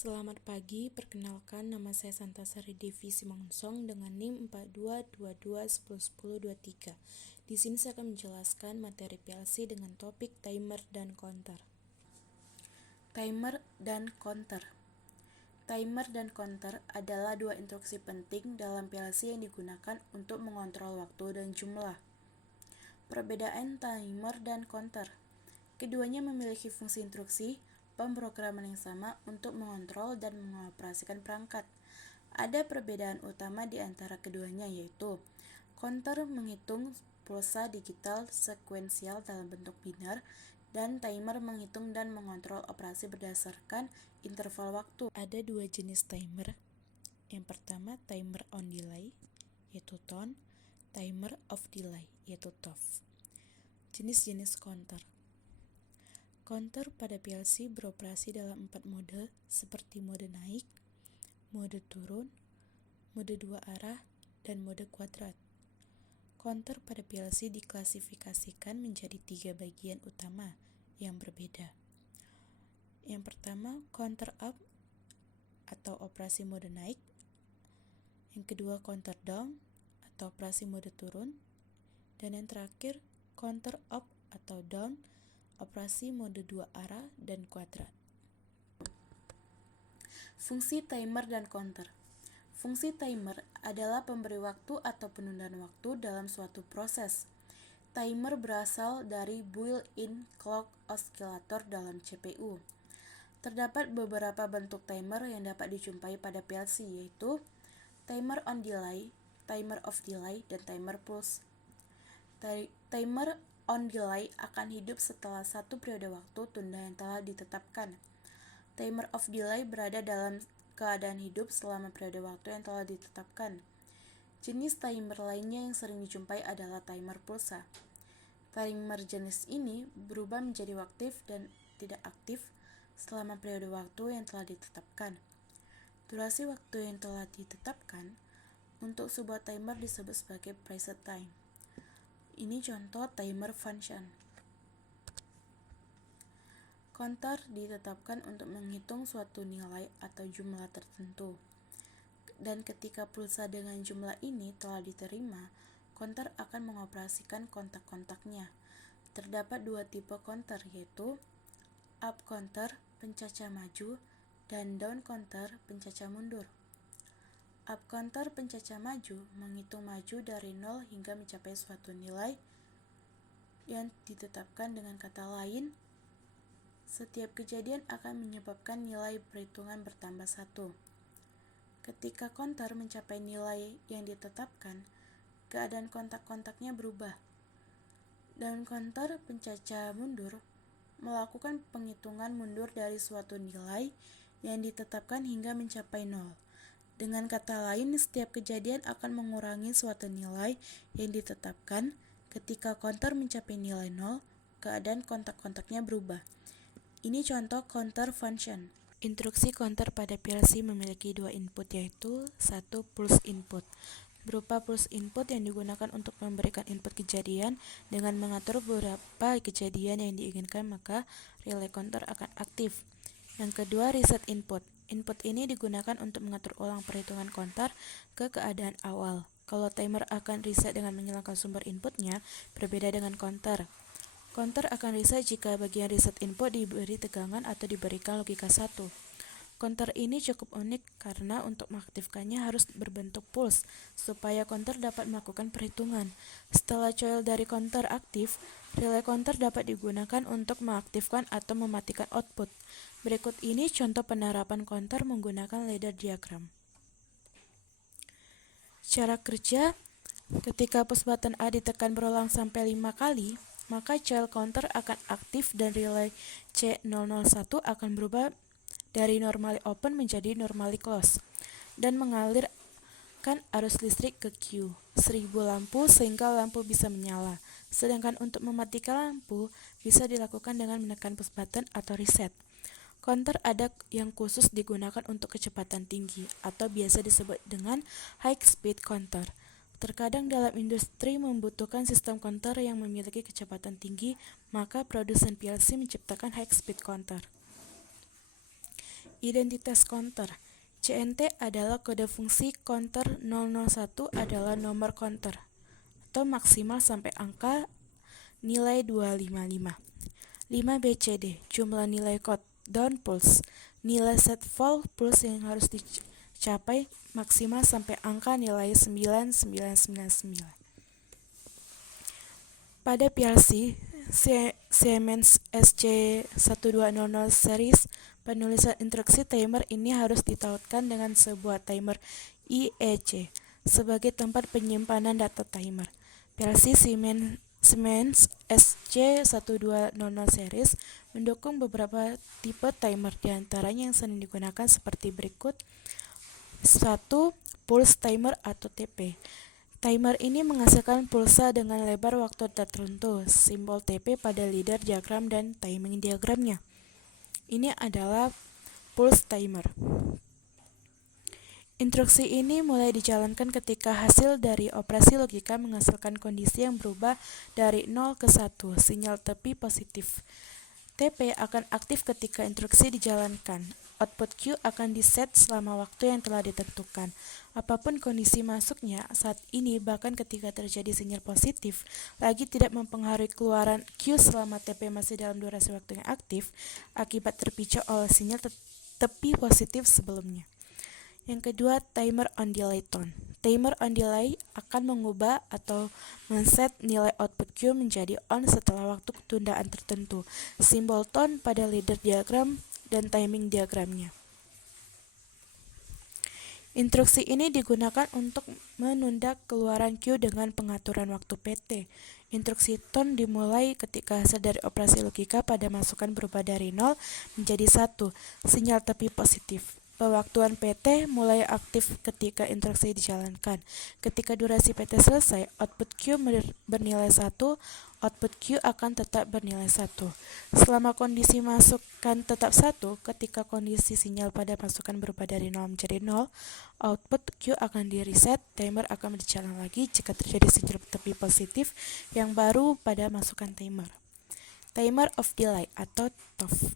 Selamat pagi, perkenalkan nama saya Santasari Devi Simangunsong dengan NIM 4222101023. Di sini saya akan menjelaskan materi PLC dengan topik timer dan counter. Timer dan counter. Timer dan counter adalah dua instruksi penting dalam PLC yang digunakan untuk mengontrol waktu dan jumlah. Perbedaan timer dan counter. Keduanya memiliki fungsi instruksi pemrograman yang sama untuk mengontrol dan mengoperasikan perangkat. Ada perbedaan utama di antara keduanya, yaitu counter menghitung pulsa digital sekuensial dalam bentuk biner, dan timer menghitung dan mengontrol operasi berdasarkan interval waktu. Ada dua jenis timer. Yang pertama, timer on delay, yaitu TON, timer off delay, yaitu TOFF. Jenis-jenis counter. Counter pada PLC beroperasi dalam 4 mode seperti mode naik, mode turun, mode 2 arah, dan mode kuadrat. Counter pada PLC diklasifikasikan menjadi 3 bagian utama yang berbeda. Yang pertama, counter up atau operasi mode naik. Yang kedua, counter down atau operasi mode turun. Dan yang terakhir, counter up atau down, operasi mode 2 arah dan kuadrat. Fungsi timer dan counter. Fungsi timer adalah pemberi waktu atau penundaan waktu dalam suatu proses. Timer berasal dari built-in clock oscillator dalam CPU. Terdapat beberapa bentuk timer yang dapat dijumpai pada PLC, yaitu timer on delay, timer off delay, dan timer pulse. Timer on delay akan hidup setelah satu periode waktu tunda yang telah ditetapkan. Timer off delay berada dalam keadaan hidup selama periode waktu yang telah ditetapkan. Jenis timer lainnya yang sering dijumpai adalah timer pulsa. Timer jenis ini berubah menjadi aktif dan tidak aktif selama periode waktu yang telah ditetapkan. Durasi waktu yang telah ditetapkan untuk sebuah timer disebut sebagai preset time. Ini contoh timer function. Counter ditetapkan untuk menghitung suatu nilai atau jumlah tertentu. Dan ketika pulsa dengan jumlah ini telah diterima, counter akan mengoperasikan kontak-kontaknya. Terdapat dua tipe counter, yaitu up counter pencacah maju dan down counter pencacah mundur. Up counter pencacah maju menghitung maju dari 0 hingga mencapai suatu nilai yang ditetapkan. Dengan kata lain, setiap kejadian akan menyebabkan nilai perhitungan bertambah 1. Ketika counter mencapai nilai yang ditetapkan, keadaan kontak-kontaknya berubah. Down counter pencacah mundur melakukan penghitungan mundur dari suatu nilai yang ditetapkan hingga mencapai 0. Dengan kata lain, setiap kejadian akan mengurangi suatu nilai yang ditetapkan. Ketika counter mencapai nilai 0, keadaan kontak-kontaknya berubah. Ini contoh counter function. Instruksi counter pada PLC memiliki dua input, yaitu satu pulse input, berupa pulse input yang digunakan untuk memberikan input kejadian. Dengan mengatur beberapa kejadian yang diinginkan, maka relay counter akan aktif. Yang kedua, reset input. Input ini digunakan untuk mengatur ulang perhitungan counter ke keadaan awal. Kalau timer akan reset dengan menghilangkan sumber inputnya, berbeda dengan counter. Counter akan reset jika bagian reset input diberi tegangan atau diberikan logika 1. Counter ini cukup unik karena untuk mengaktifkannya harus berbentuk pulse, supaya counter dapat melakukan perhitungan. Setelah coil dari counter aktif, relay counter dapat digunakan untuk mengaktifkan atau mematikan output. Berikut ini contoh penerapan counter menggunakan ladder diagram. Cara kerja: ketika push button A ditekan berulang sampai 5 kali, maka coil counter akan aktif dan relay C001 akan berubah dari normally open menjadi normally close dan mengalirkan arus listrik ke Q 1000 lampu sehingga lampu bisa menyala. Sedangkan untuk mematikan lampu bisa dilakukan dengan menekan push button atau reset. Counter ada yang khusus digunakan untuk kecepatan tinggi atau biasa disebut dengan high speed counter. Terkadang dalam industri membutuhkan sistem counter yang memiliki kecepatan tinggi, maka produsen PLC menciptakan high speed counter. Identitas counter. CNT adalah kode fungsi counter. 001 adalah nomor counter atau maksimal sampai angka nilai 255. 5BCD, jumlah nilai countdown pulse. Nilai set fall pulse yang harus dicapai maksimal sampai angka nilai 9999. Pada PLC Siemens SC1200 series, penulisan instruksi timer ini harus ditautkan dengan sebuah timer IEC sebagai tempat penyimpanan data timer. PLC Siemens SC1200 series mendukung beberapa tipe timer, diantaranya yang sering digunakan seperti berikut. 1. Pulse timer atau TP. Timer ini menghasilkan pulsa dengan lebar waktu tertentu, simbol TP pada leader diagram dan timing diagramnya. Ini adalah pulse timer. Instruksi ini mulai dijalankan ketika hasil dari operasi logika menghasilkan kondisi yang berubah dari 0 ke 1, sinyal tepi positif. TP akan aktif ketika instruksi dijalankan. Output Q akan diset selama waktu yang telah ditentukan. Apapun kondisi masuknya saat ini, bahkan ketika terjadi sinyal positif, lagi tidak mempengaruhi keluaran Q selama TP masih dalam durasi waktu yang aktif, akibat terpicu oleh sinyal tepi positif sebelumnya. Yang kedua, timer on delay tone. Timer on delay akan mengubah atau men-set nilai output Q menjadi on setelah waktu ketundaan tertentu, simbol tone pada leader diagram dan timing diagramnya. Instruksi ini digunakan untuk menunda keluaran Q dengan pengaturan waktu PT. Instruksi tone dimulai ketika hasil dari operasi logika pada masukan berubah dari 0 menjadi 1, sinyal tepi positif. Pewaktuan PT mulai aktif ketika instruksi dijalankan. Ketika durasi PT selesai, output Q bernilai 1, output Q akan tetap bernilai 1. Selama kondisi masukan tetap 1, ketika kondisi sinyal pada masukan berubah dari 0 menjadi 0, output Q akan di-reset, timer akan berjalan lagi jika terjadi sinyal tepi positif yang baru pada masukan timer. Timer of delay atau TOF.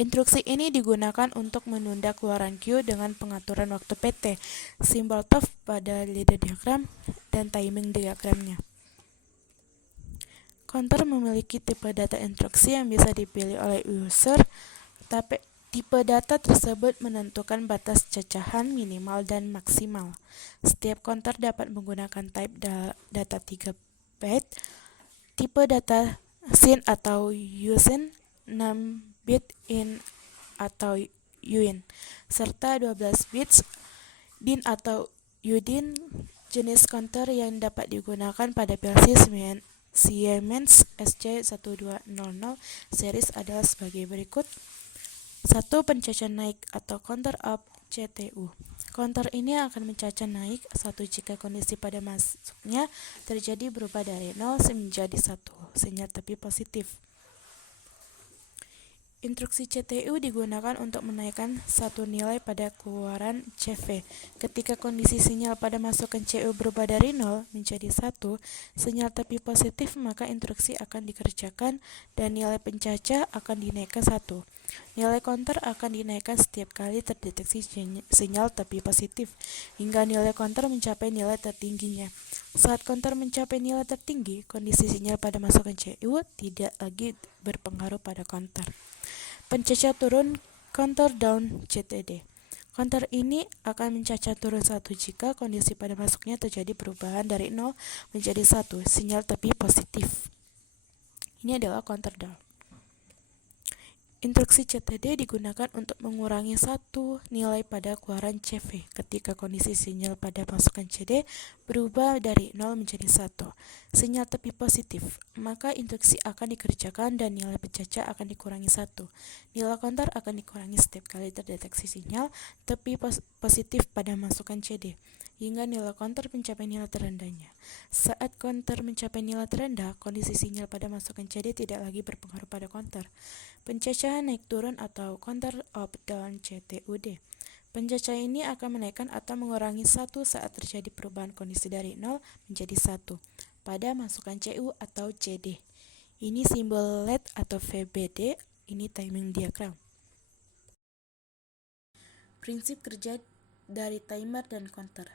Instruksi ini digunakan untuk menunda keluaran Q dengan pengaturan waktu PT, simbol TOF pada leader diagram dan timing diagramnya. Counter memiliki tipe data instruksi yang bisa dipilih oleh user, tapi tipe data tersebut menentukan batas cacahan minimal dan maksimal. Setiap counter dapat menggunakan type data 3 byte, tipe data SIN atau USIN, 6 bit in atau UIN, serta 12 bits DIN atau UDIN. Jenis counter yang dapat digunakan pada PLC Siemens SC1200 series adalah sebagai berikut. 1. Pencacah naik atau counter up CTU. Counter ini akan mencacah naik 1 jika kondisi pada masuknya terjadi berubah dari 0 menjadi 1, sinyal tepi positif. Instruksi CTU digunakan untuk menaikkan satu nilai pada keluaran CV. Ketika kondisi sinyal pada masukan CU berubah dari 0 menjadi 1, sinyal tepi positif, maka instruksi akan dikerjakan dan nilai pencacah akan dinaikkan 1. Nilai counter akan dinaikkan setiap kali terdeteksi sinyal tepi positif, hingga nilai counter mencapai nilai tertingginya. Saat counter mencapai nilai tertinggi, kondisi sinyal pada masukan CU tidak lagi berpengaruh pada counter. Pencacah turun counter down CTD. Counter ini akan mencacah turun 1 jika kondisi pada masuknya terjadi perubahan dari 0 menjadi 1, sinyal tepi positif. Ini adalah counter down. Instruksi CTD digunakan untuk mengurangi satu nilai pada keluaran CV ketika kondisi sinyal pada masukan CD berubah dari 0 menjadi 1, sinyal tepi positif, maka instruksi akan dikerjakan dan nilai pencacah akan dikurangi 1. Nilai counter akan dikurangi setiap kali terdeteksi sinyal tepi positif pada masukan CD, hingga nilai counter mencapai nilai terendahnya. Saat counter mencapai nilai terendah, kondisi sinyal pada masukan CD tidak lagi berpengaruh pada counter. Pencacahan naik turun atau counter up down CTUD. Pencacah ini akan menaikkan atau mengurangi 1 saat terjadi perubahan kondisi dari 0 menjadi 1 pada masukan CU atau CD. Ini simbol LED atau VBD, ini timing diagram. Prinsip kerja dari timer dan counter.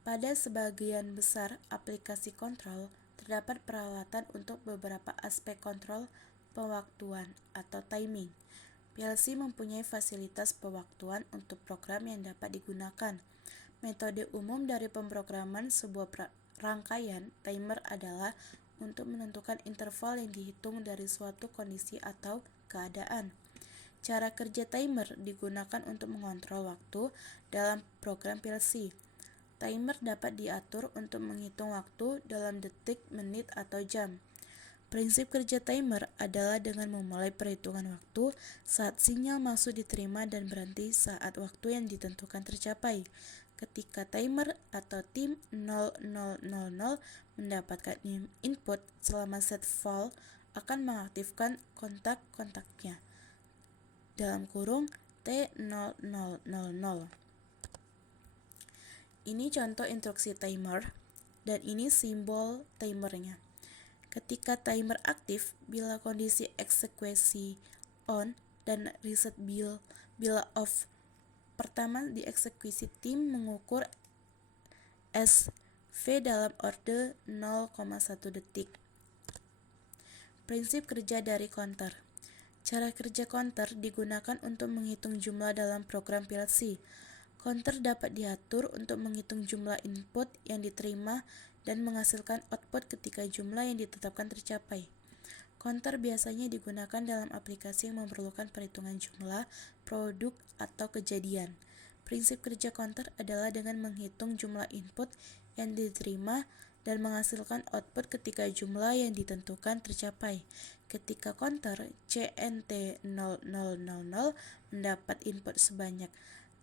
Pada sebagian besar aplikasi kontrol, terdapat peralatan untuk beberapa aspek kontrol pewaktuan atau timing. PLC mempunyai fasilitas pewaktuan untuk program yang dapat digunakan. Metode umum dari pemrograman sebuah rangkaian timer adalah untuk menentukan interval yang dihitung dari suatu kondisi atau keadaan. Cara kerja timer digunakan untuk mengontrol waktu dalam program PLC. Timer dapat diatur untuk menghitung waktu dalam detik, menit, atau jam. Prinsip kerja timer adalah dengan memulai perhitungan waktu saat sinyal masuk diterima dan berhenti saat waktu yang ditentukan tercapai. Ketika timer atau tim 0000 mendapatkan input selama set val akan mengaktifkan kontak-kontaknya T0000. Ini contoh instruksi timer dan ini simbol timernya. Ketika timer aktif, bila kondisi eksekusi on dan reset bila off. Pertama dieksekusi, tim mengukur SV dalam order 0,1 detik. Prinsip kerja dari counter. Cara kerja counter digunakan untuk menghitung jumlah dalam program PLC. Counter dapat diatur untuk menghitung jumlah input yang diterima dan menghasilkan output ketika jumlah yang ditetapkan tercapai. Counter biasanya digunakan dalam aplikasi yang memerlukan perhitungan jumlah, produk, atau kejadian. Prinsip kerja counter adalah dengan menghitung jumlah input yang diterima dan menghasilkan output ketika jumlah yang ditentukan tercapai. Ketika counter CNT0000 mendapat input sebanyak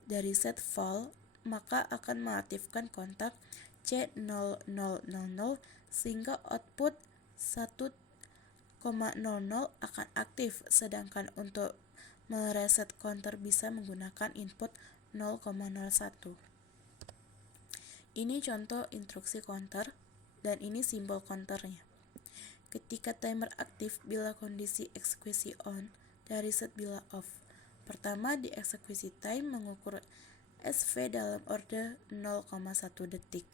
dari set val, maka akan mengaktifkan kontak C0000 sehingga output 1,00 akan aktif, sedangkan untuk mereset counter bisa menggunakan input 0,01. Ini contoh instruksi counter dan ini simbol counternya. Ketika timer aktif bila kondisi eksekusi on dan reset bila off. Pertama dieksekusi time mengukur SV dalam order 0,1 detik.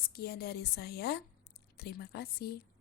Sekian dari saya. Terima kasih.